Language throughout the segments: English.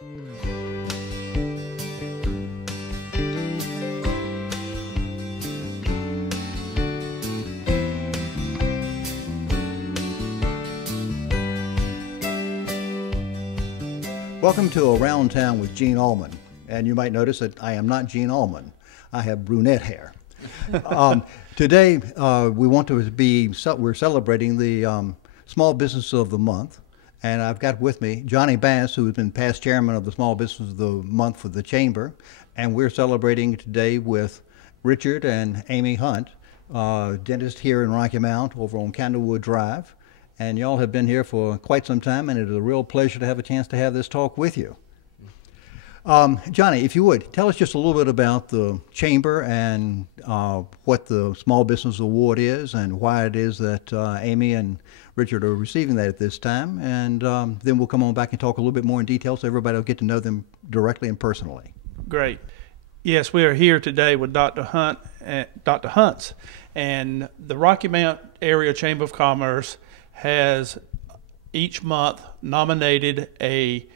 Welcome to Around Town with Gene Allman. And you might notice that I am not Gene Allman. I have brunette hair. Today, we're celebrating the Small Business of the Month. And I've got with me Johnny Bass, who has been past chairman of the Small Business of the Month for the Chamber. And we're celebrating today with Richard and Amy Hunt, dentist here in Rocky Mount over on Candlewood Drive. And y'all have been here for quite some time, and it is a real pleasure to have a chance to have this talk with you. Johnny, if you would, tell us just a little bit about the Chamber and what the Small Business Award is and why it is that Amy and Richard are receiving that at this time. And then we'll come on back and talk a little bit more in detail so everybody will get to know them directly and personally. Great. Yes, we are here today with Dr. Huntz, and the Rocky Mount Area Chamber of Commerce has each month nominated a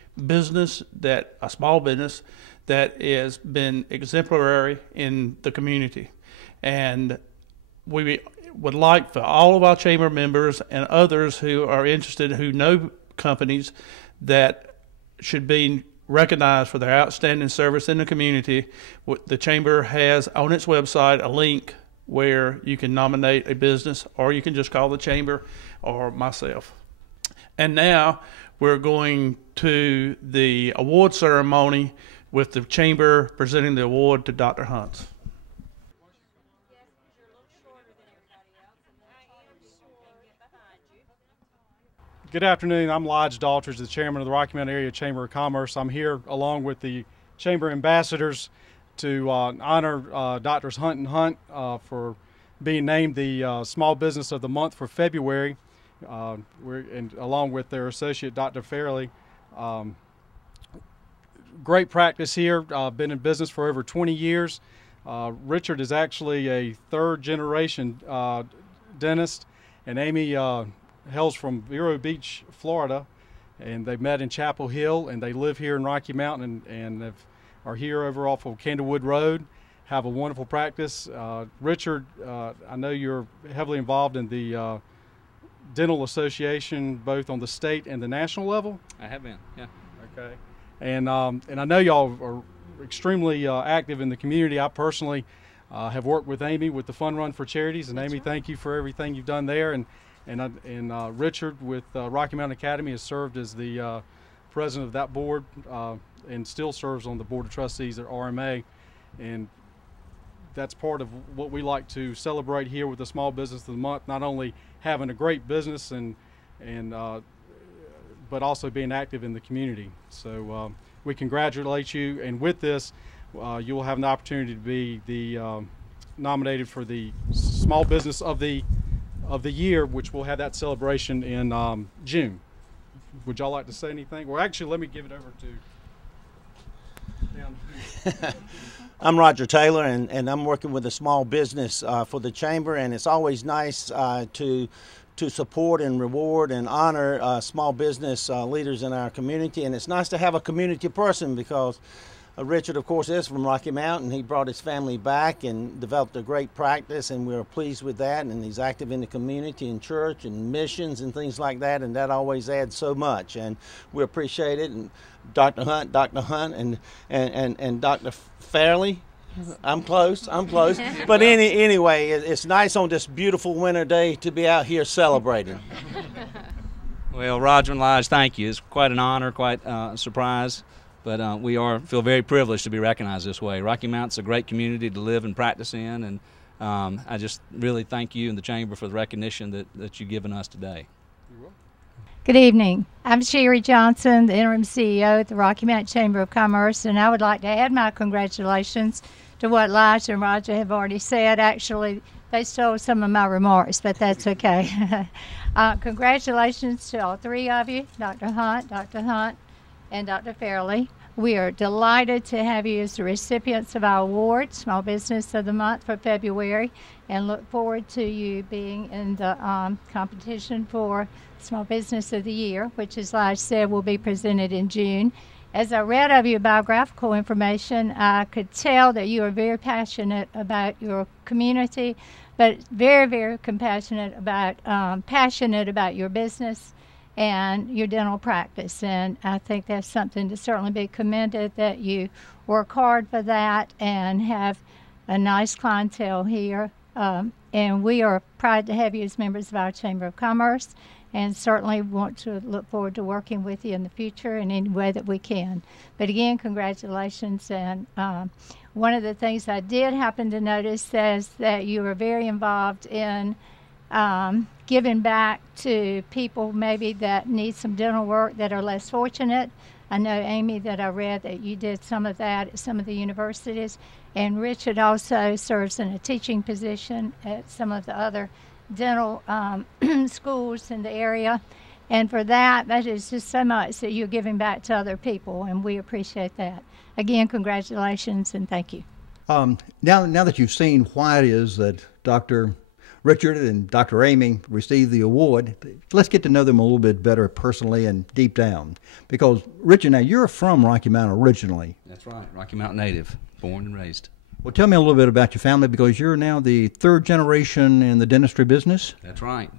small business that has been exemplary in the community. And we would like for all of our chamber members and others who are interested, who know companies that should be recognized for their outstanding service in the community. The chamber has on its website a link where you can nominate a business, or you can just call the chamber or myself. And now we're going to the award ceremony with the chamber presenting the award to Dr. Huntz. Good afternoon. I'm Lodge Daltridge, the chairman of the Rocky Mount Area Chamber of Commerce. I'm here along with the chamber ambassadors to honor Drs. Hunt and Hunt for being named the Small Business of the Month for February, and along with their associate, Dr. Fairley. Great practice here. Been in business for over 20 years. Richard is actually a third-generation dentist, and Amy hails from Vero Beach, Florida, and they met in Chapel Hill, and they live here in Rocky Mountain and are here over off of Candlewood Road. Have a wonderful practice. Richard, I know you're heavily involved in the Dental Association, both on the state and the national level. I have been, yeah. Okay. And I know y'all are extremely active in the community. I personally have worked with Amy with the Fun Run for Charities, and That's Amy, right. Thank you for everything you've done there. And Richard with Rocky Mountain Academy has served as the president of that board and still serves on the board of trustees at RMA. And that's part of what we like to celebrate here with the Small Business of the Month, not only having a great business but also being active in the community. So we congratulate you, and with this you will have an opportunity to be the nominated for the Small Business of the Year, which we'll have that celebration in June. Would y'all like to say anything? Well, actually, let me give it over to down here. I'm Roger Taylor, and I'm working with a small business for the chamber, and it's always nice to support and reward and honor small business leaders in our community. And it's nice to have a community person, because Richard, of course, is from Rocky Mountain. He brought his family back and developed a great practice, and we're pleased with that. And he's active in the community and church and missions and things like that, and that always adds so much, and we appreciate it. And Dr. Hunt, and Dr. Fairley. I'm close. But anyway, it's nice on this beautiful winter day to be out here celebrating. Well, Roger and Lodge, thank you. It's quite an honor, quite a surprise, but we feel very privileged to be recognized this way. Rocky Mount's a great community to live and practice in, and I just really thank you and the Chamber for the recognition that you've given us today. Good evening. I'm Sherry Johnson, the interim CEO at the Rocky Mount Chamber of Commerce, and I would like to add my congratulations to what Elijah and Roger have already said. Actually, they stole some of my remarks, but that's okay. Congratulations to all three of you, Dr. Hunt, and Dr. Fairley. We are delighted to have you as the recipients of our award, Small Business of the Month for February, and look forward to you being in the competition for Small Business of the Year, which, as I said, will be presented in June. As I read of your biographical information, I could tell that you are very passionate about your community, but very, very passionate about your business and your dental practice. And I think that's something to certainly be commended, that you work hard for that and have a nice clientele here. And we are proud to have you as members of our Chamber of Commerce, and certainly want to look forward to working with you in the future in any way that we can. But again, congratulations. And one of the things I did happen to notice is that you are very involved in giving back to people maybe that need some dental work that are less fortunate. I know, Amy, that I read that you did some of that at some of the universities, and Richard also serves in a teaching position at some of the other dental schools in the area. And for that is just so much that you're giving back to other people, and we appreciate that. Again, congratulations and thank you. Now that you've seen why it is that Dr. Richard and Dr. Amy received the award, let's get to know them a little bit better personally and deep down. Because, Richard, now you're from Rocky Mount originally. That's right, Rocky Mount native, born and raised. Well, tell me a little bit about your family, because you're now the third generation in the dentistry business. That's right.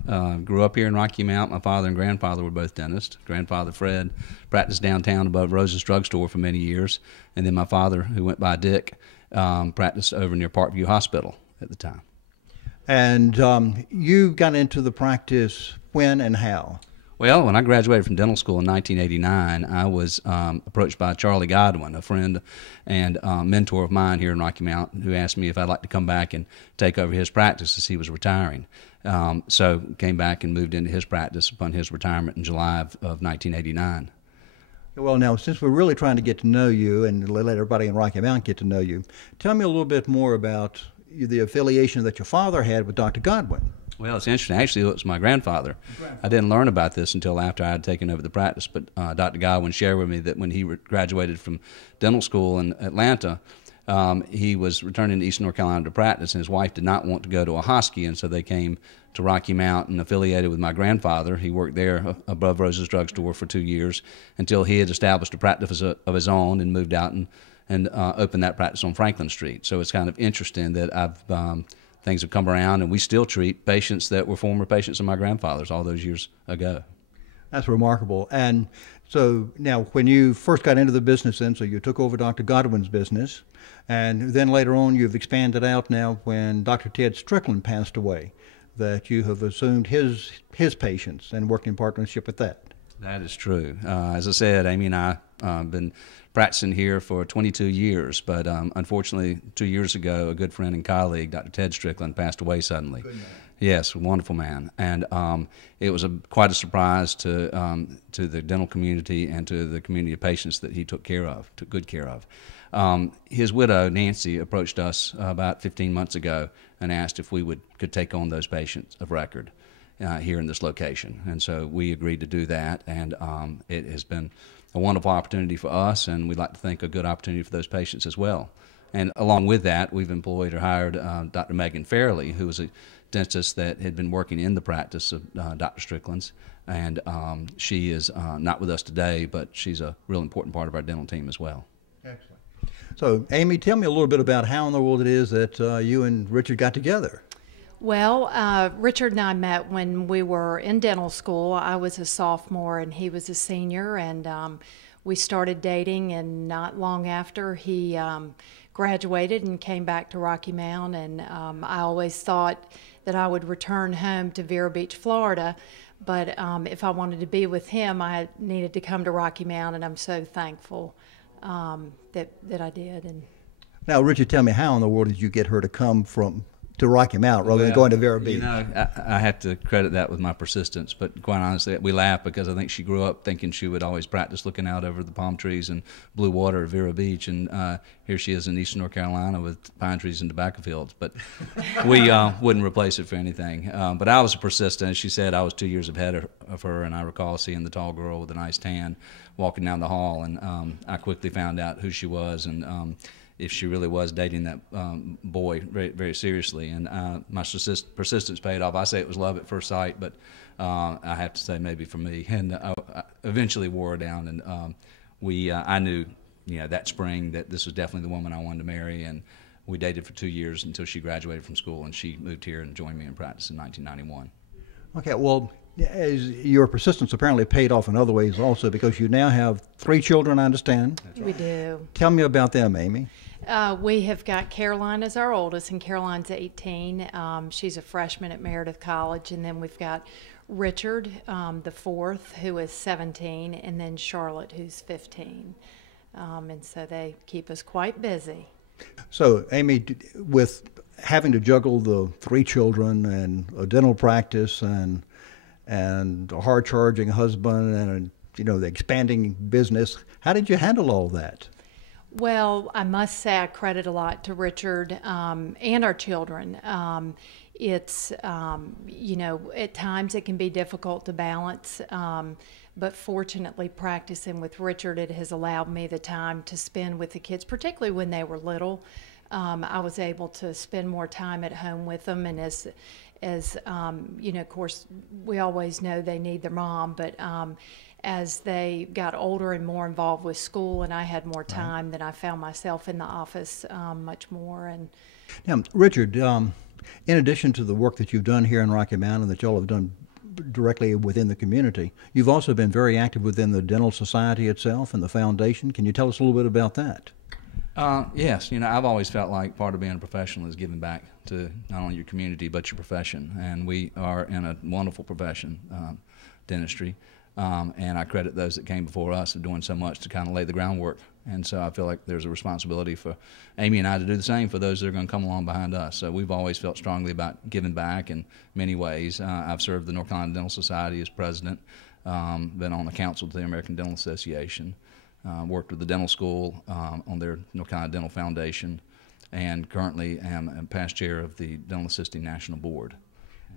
Grew up here in Rocky Mount. My father and grandfather were both dentists. Grandfather Fred practiced downtown above Rose's Drugstore for many years. And then my father, who went by Dick, practiced over near Parkview Hospital at the time. And you got into the practice when and how? Well, when I graduated from dental school in 1989, I was approached by Charlie Godwin, a friend and mentor of mine here in Rocky Mount, who asked me if I'd like to come back and take over his practice as he was retiring. So came back and moved into his practice upon his retirement in July of 1989. Well, now, since we're really trying to get to know you and let everybody in Rocky Mount get to know you, tell me a little bit more about the affiliation that your father had with Dr. Godwin. Well, it's interesting. Actually, it was my grandfather. I didn't learn about this until after I had taken over the practice, but Dr. Godwin shared with me that when he graduated from dental school in Atlanta, he was returning to Eastern North Carolina to practice, and his wife did not want to go to a hospital, and so they came to Rocky Mount and affiliated with my grandfather. He worked there above Rose's Drugstore for 2 years until he had established a practice of his own and moved out and opened that practice on Franklin Street. So it's kind of interesting that things have come around, and we still treat patients that were former patients of my grandfather's all those years ago. That's remarkable. And so now, when you first got into the business then, so you took over Dr. Godwin's business, and then later on you've expanded out now when Dr. Ted Strickland passed away, that you have assumed his patients and worked in partnership with that. That is true. As I said, Amy and I have been practicing here for 22 years, but unfortunately 2 years ago, a good friend and colleague, Dr. Ted Strickland, passed away suddenly. Good man. Yes, a wonderful man. And it was quite a surprise to the dental community and to the community of patients that he took good care of. His widow, Nancy, approached us about 15 months ago and asked if we could take on those patients of record here in this location. And so we agreed to do that, and it has been a wonderful opportunity for us, and we'd like to think a good opportunity for those patients as well. And along with that, we've employed or hired Dr. Megan Fairley, who was a dentist that had been working in the practice of Dr. Strickland's, and she is not with us today, but she's a real important part of our dental team as well. Excellent. So, Amy, tell me a little bit about how in the world it is that you and Richard got together. Well, Richard and I met when we were in dental school. I was a sophomore and he was a senior, and we started dating, and not long after he graduated and came back to Rocky Mount, and I always thought that I would return home to Vero Beach, Florida, but if I wanted to be with him, I needed to come to Rocky Mount, and I'm so thankful that I did. And now, Richard, tell me, how in the world did you get her to come to Rocky Mount rather than going to Vero Beach? You know, I have to credit that with my persistence, but quite honestly, we laugh because I think she grew up thinking she would always practice looking out over the palm trees and blue water at Vero Beach, and here she is in Eastern North Carolina with pine trees and tobacco fields, but we wouldn't replace it for anything. But I was persistent. As she said, I was 2 years ahead of her, and I recall seeing the tall girl with a nice tan walking down the hall, and I quickly found out who she was, and if she really was dating that boy very, very seriously. And my persistence paid off. I say it was love at first sight, but I have to say maybe for me. And I eventually wore her down, and I knew, that spring that this was definitely the woman I wanted to marry, and we dated for 2 years until she graduated from school, and she moved here and joined me in practice in 1991. Okay, well, as your persistence apparently paid off in other ways also, because you now have 3 children, I understand. We do. Tell me about them, Amy. We have got Caroline as our oldest, and Caroline's 18. She's a freshman at Meredith College, and then we've got Richard, the fourth, who is 17, and then Charlotte, who's 15. And so they keep us quite busy. So, Amy, with having to juggle the 3 children and a dental practice and a hard-charging husband and the expanding business, how did you handle all that? Well, I must say I credit a lot to Richard and our children. It's at times it can be difficult to balance. But fortunately, practicing with Richard, it has allowed me the time to spend with the kids, particularly when they were little. I was able to spend more time at home with them, and as of course, we always know they need their mom, but as they got older and more involved with school, and I had more time, then I found myself in the office much more. And now, Richard, in addition to the work that you've done here in Rocky Mountain that y'all have done directly within the community, you've also been very active within the Dental Society itself and the foundation. Can you tell us a little bit about that? Yes, I've always felt like part of being a professional is giving back to not only your community but your profession, and we are in a wonderful profession, dentistry, and I credit those that came before us for doing so much to kind of lay the groundwork, and so I feel like there's a responsibility for Amy and I to do the same for those that are going to come along behind us. So we've always felt strongly about giving back in many ways. I've served the North Carolina Dental Society as president, been on the council to the American Dental Association, worked with the dental school on their North Carolina Dental Foundation, and currently am past chair of the Dental Assisting National Board.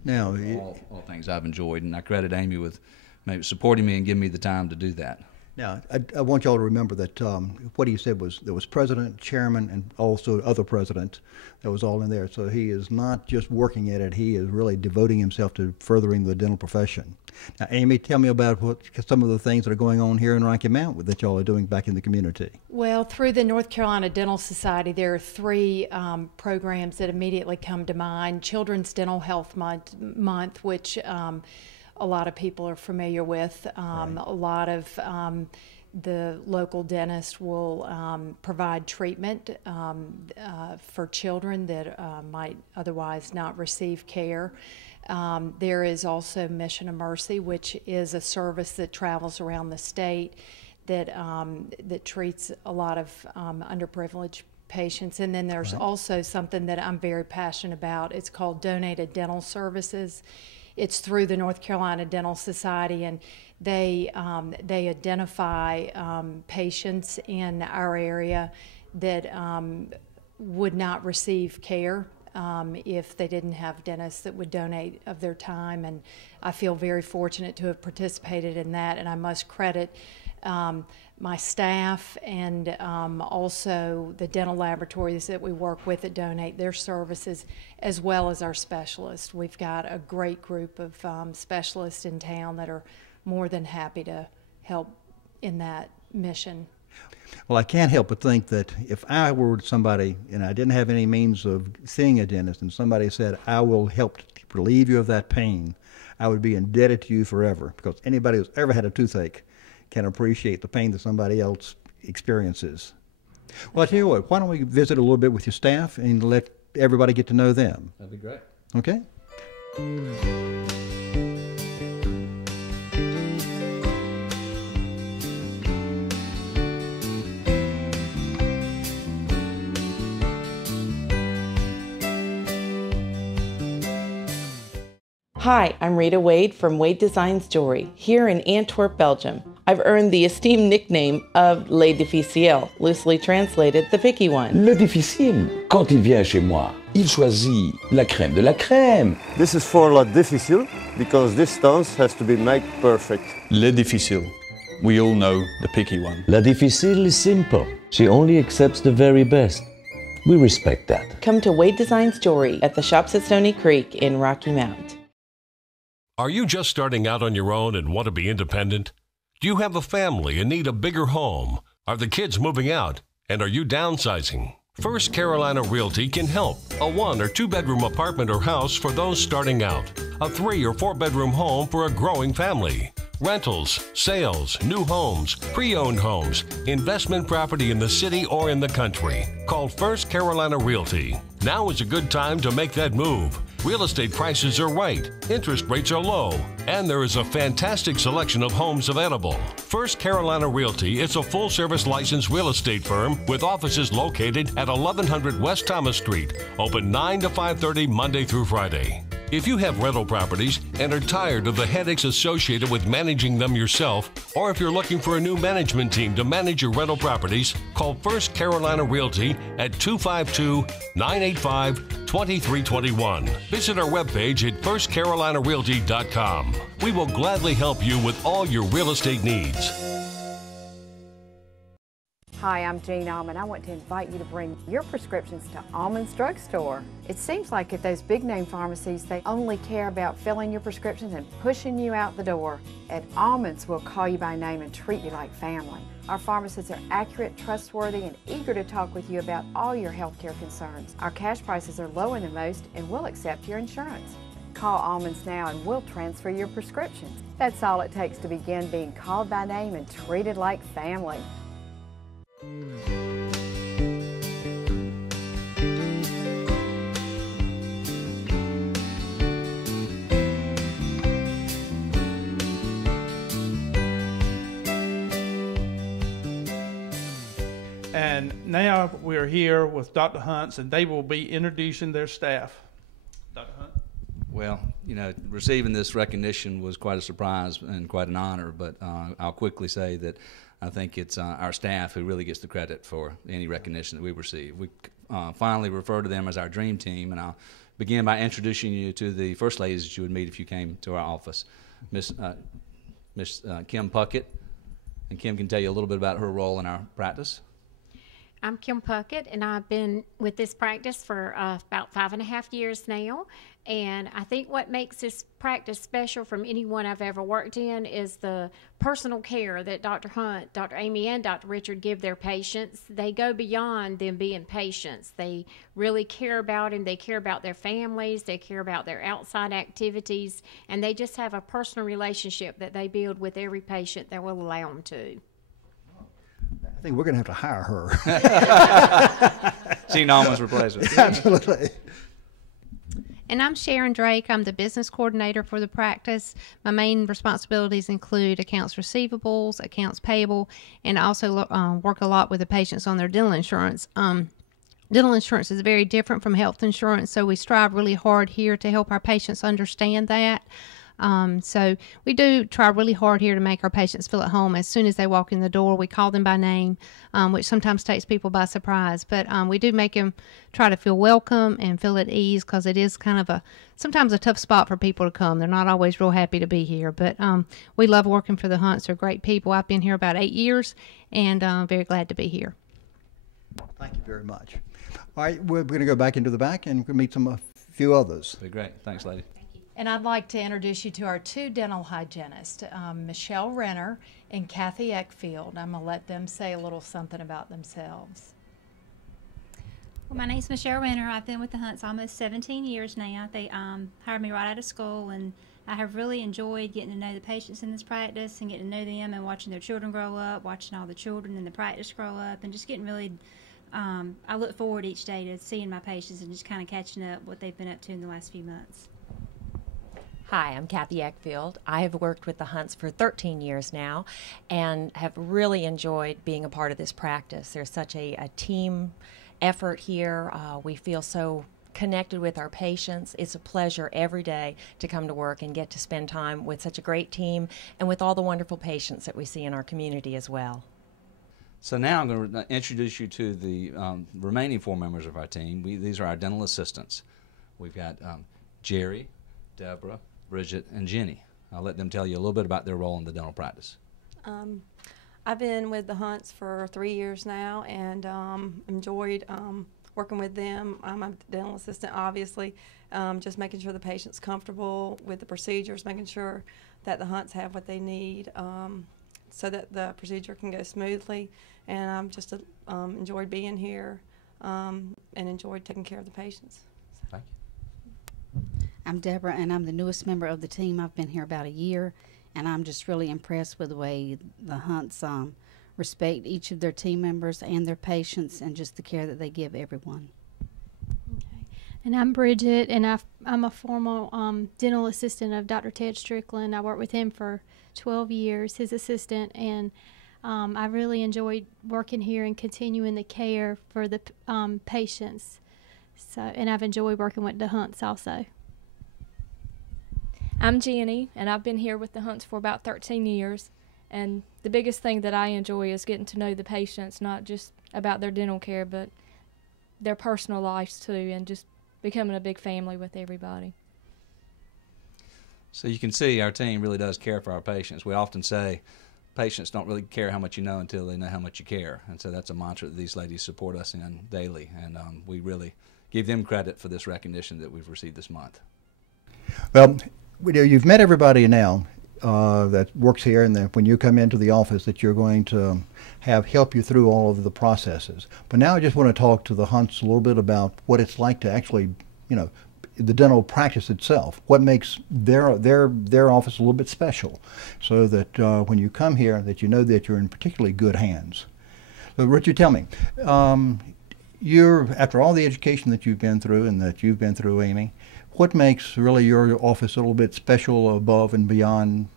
Now, all things I've enjoyed, and I credit Amy with maybe supporting me and giving me the time to do that. Now, I want y'all to remember that what he said was there was president, chairman, and also other president that was all in there. So he is not just working at it, he is really devoting himself to furthering the dental profession. Now, Amy, tell me about some of the things that are going on here in Rocky Mount that y'all are doing back in the community. Well, through the North Carolina Dental Society, there are 3 programs that immediately come to mind. Children's Dental Health Month, which a lot of people are familiar with. Right. A lot of the local dentist will provide treatment for children that might otherwise not receive care. There is also Mission of Mercy, which is a service that travels around the state that treats a lot of underprivileged patients. And then there's also something that I'm very passionate about. It's called Donated Dental Services. It's through the North Carolina Dental Society, and they identify patients in our area that would not receive care if they didn't have dentists that would donate of their time. And I feel very fortunate to have participated in that, and I must credit my staff and also the dental laboratories that we work with that donate their services, as well as our specialists. We've got a great group of specialists in town that are more than happy to help in that mission. Well, I can't help but think that if I were somebody and I didn't have any means of seeing a dentist and somebody said, I will help relieve you of that pain, I would be indebted to you forever, because anybody who's ever had a toothache can appreciate the pain that somebody else experiences. Well, I tell you what, why don't we visit a little bit with your staff and let everybody get to know them? That'd be great. Okay? Hi, I'm Rita Wade from Wade Designs Jewelry here in Antwerp, Belgium. I've earned the esteemed nickname of Le Difficile, loosely translated the picky one. Le difficile, quand il vient chez moi, il choisit la crème de la crème. This is for la difficile because this stone has to be made perfect. Le difficile. We all know the picky one. La difficile is simple. She only accepts the very best. We respect that. Come to Wade Designs Jewelry at the shops at Stony Creek in Rocky Mount. Are you just starting out on your own and want to be independent? Do you have a family and need a bigger home? Are the kids moving out? And are you downsizing? First Carolina Realty can help. A 1 or 2 bedroom apartment or house for those starting out. A 3 or 4 bedroom home for a growing family. Rentals, sales, new homes, pre-owned homes, investment property in the city or in the country. Call First Carolina Realty. Now is a good time to make that move. Real estate prices are right, interest rates are low, and there is a fantastic selection of homes available. First Carolina Realty is a full-service licensed real estate firm with offices located at 1100 West Thomas Street, open 9 to 5:30 Monday through Friday. If you have rental properties and are tired of the headaches associated with managing them yourself, or if you're looking for a new management team to manage your rental properties, call First Carolina Realty at 252-985-2321. Visit our webpage at firstcarolinarealty.com. We will gladly help you with all your real estate needs. Hi, I'm Jean Allman. I want to invite you to bring your prescriptions to Allman's Drugstore. It seems like at those big name pharmacies, they only care about filling your prescriptions and pushing you out the door. At Allman's, we'll call you by name and treat you like family. Our pharmacists are accurate, trustworthy, and eager to talk with you about all your healthcare concerns. Our cash prices are lower than most, and we'll accept your insurance. Call Allman's now and we'll transfer your prescriptions. That's all it takes to begin being called by name and treated like family. And now we're here with Dr. Hunt's, and they will be introducing their staff. Dr. Hunt? Well, you know, receiving this recognition was quite a surprise and quite an honor, but I'll quickly say that I think it's our staff who really gets the credit for any recognition that we receive. We finally refer to them as our dream team, and I'll begin by introducing you to the first ladies that you would meet if you came to our office. Miss Kim Puckett, and Kim can tell you a little bit about her role in our practice. I'm Kim Puckett, and I've been with this practice for about 5.5 years now. And I think what makes this practice special from anyone I've ever worked in is the personal care that Dr. Hunt, Dr. Amy, and Dr. Richard give their patients. They go beyond them being patients. They really care about them. They care about their families. They care about their outside activities. And they just have a personal relationship that they build with every patient that will allow them to. I think we're going to have to hire her. Jean Allman's replacement. Absolutely. And I'm Sharon Drake. I'm the business coordinator for the practice. My main responsibilities include accounts receivables, accounts payable, and I also work a lot with the patients on their dental insurance. Dental insurance is very different from health insurance, so we strive really hard here to help our patients understand that. So we do try really hard here to make our patients feel at home as soon as they walk in the door. We call them by name, which sometimes takes people by surprise. But we do make them try to feel welcome and feel at ease, because it is kind of sometimes a tough spot for people to come. They're not always real happy to be here. But we love working for the Hunts. They're great people. I've been here about 8 years, and I'm very glad to be here. Thank you very much. All right, we're going to go back into the back and meet a few others. Be great. Thanks, lady. And I'd like to introduce you to our two dental hygienists, Michelle Renner and Kathy Eckfield. I'm going to let them say a little something about themselves. Well, my name's Michelle Renner. I've been with the Hunts almost 17 years now. They hired me right out of school, and I have really enjoyed getting to know the patients in this practice and getting to know them and watching their children grow up, watching all the children in the practice grow up, and just getting really, I look forward each day to seeing my patients and just kind of catching up what they've been up to in the last few months. Hi, I'm Kathy Eckfield. I have worked with the Hunts for 13 years now and have really enjoyed being a part of this practice. There's such a team effort here. We feel so connected with our patients. It's a pleasure every day to come to work and get to spend time with such a great team and with all the wonderful patients that we see in our community as well. So now I'm going to introduce you to the remaining 4 members of our team. These are our dental assistants. We've got Jerry, Deborah, Bridget, and Jenny. I'll let them tell you a little bit about their role in the dental practice. I've been with the Hunts for 3 years now, and enjoyed working with them. I'm a dental assistant, obviously, just making sure the patient's comfortable with the procedures, making sure that the Hunts have what they need so that the procedure can go smoothly. And I'm just enjoyed being here and enjoyed taking care of the patients. Thank you. I'm Deborah, and I'm the newest member of the team. I've been here about a year, and I'm just really impressed with the way the Hunts respect each of their team members and their patients, and just the care that they give everyone. And I'm Bridget, and I'm a former dental assistant of Dr. Ted Strickland. I worked with him for 12 years, his assistant, and I really enjoyed working here and continuing the care for the patients. So, and I've enjoyed working with the Hunts also. I'm Jenny, and I've been here with the Hunts for about 13 years. And the biggest thing that I enjoy is getting to know the patients, not just about their dental care, but their personal lives too, and just becoming a big family with everybody. So you can see our team really does care for our patients. We often say patients don't really care how much you know until they know how much you care. And so that's a mantra that these ladies support us in daily. And we really give them credit for this recognition that we've received this month. Well, you've met everybody now that works here, and that when you come into the office that you're going to have help you through all of the processes. But now I just want to talk to the Hunts a little bit about what it's like to actually, the dental practice itself. What makes their office a little bit special, so that when you come here, that you know that you're in particularly good hands. So Richard, tell me, after all the education that you've been through and that you've been through, Amy, what makes really your office a little bit special above and beyond,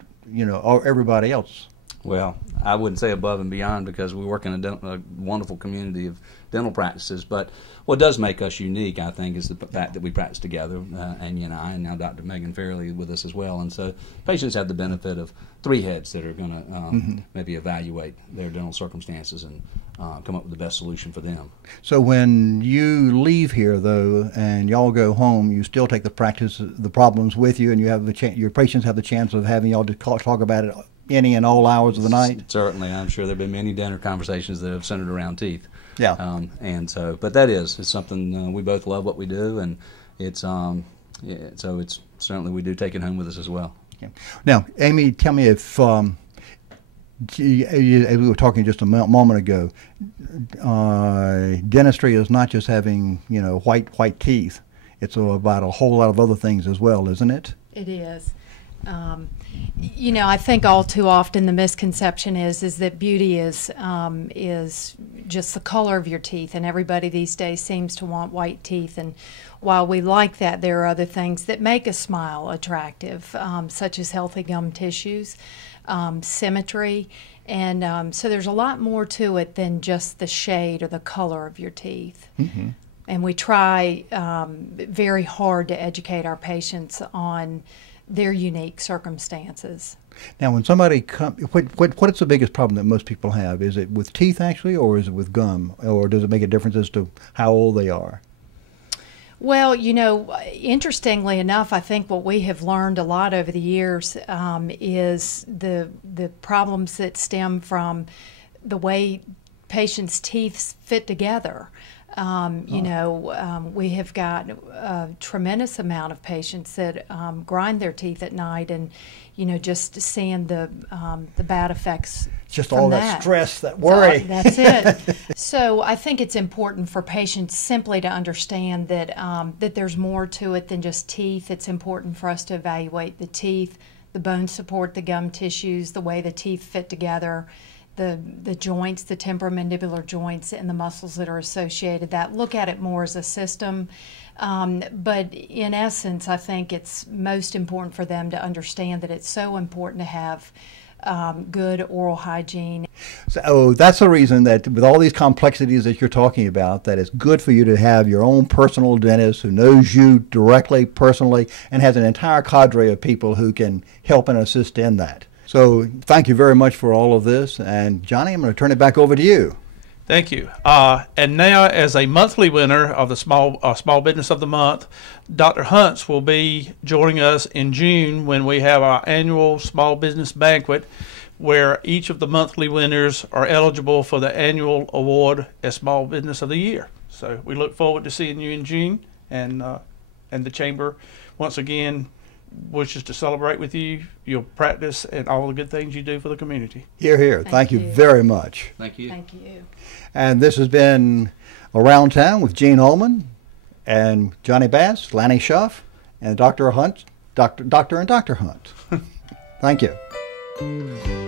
everybody else? Well, I wouldn't say above and beyond, because we work in a wonderful community of dental practices. But what does make us unique, I think, is the fact that we practice together, Amy and I, and now Dr. Megan Fairley with us as well. And so patients have the benefit of three heads that are going to maybe evaluate their dental circumstances and come up with the best solution for them. So when you leave here, though, and y'all go home, you still take the problems with you, and you have your patients have the chance of having y'all to talk about it any and all hours of the night? Certainly. I'm sure there have been many dinner conversations that have centered around teeth. Yeah. And so, but it's something we both love what we do, and it's so it's certainly we do take it home with us as well. Okay. Now, Amy, tell me if as we were talking just a moment ago, dentistry is not just having white teeth. It's about a whole lot of other things as well, isn't it? It is. I think all too often the misconception is that beauty is just the color of your teeth, and everybody these days seems to want white teeth. And while we like that, there are other things that make a smile attractive, such as healthy gum tissues, symmetry, and so there's a lot more to it than just the shade or the color of your teeth. Mm-hmm. And we try very hard to educate our patients on their unique circumstances. Now, when somebody comes, what is the biggest problem that most people have? Is it with teeth actually, or is it with gum, or does it make a difference as to how old they are? Well, interestingly enough, I think what we have learned a lot over the years is the problems that stem from the way patients' teeth fit together. We have got a tremendous amount of patients that grind their teeth at night, and just seeing the bad effects. Just from all that stress, that worry. So that's it. So I think it's important for patients simply to understand that that there's more to it than just teeth. It's important for us to evaluate the teeth, the bone support, the gum tissues, the way the teeth fit together, the joints, the temporomandibular joints, and the muscles that are associated. That look at it more as a system. But in essence, I think it's most important for them to understand that it's so important to have good oral hygiene. So that's the reason that with all these complexities that you're talking about, that it's good for you to have your own personal dentist who knows you directly, personally, and has an entire cadre of people who can help and assist in that. So thank you very much for all of this. And Johnny, I'm going to turn it back over to you. Thank you. And now, as a monthly winner of the Small Business of the Month, Dr. Hunts will be joining us in June when we have our annual Small Business Banquet, where each of the monthly winners are eligible for the annual award as Small Business of the Year. So we look forward to seeing you in June, and the Chamber, once again, wishes to celebrate with you, your practice, and all the good things you do for the community. Hear, hear. Thank you very much. Thank you. Thank you. And this has been Around Town with Gene Ullman and Johnny Bass, Lanny Schuff, and Dr. Hunt, Dr. and Dr. Hunt. Thank you.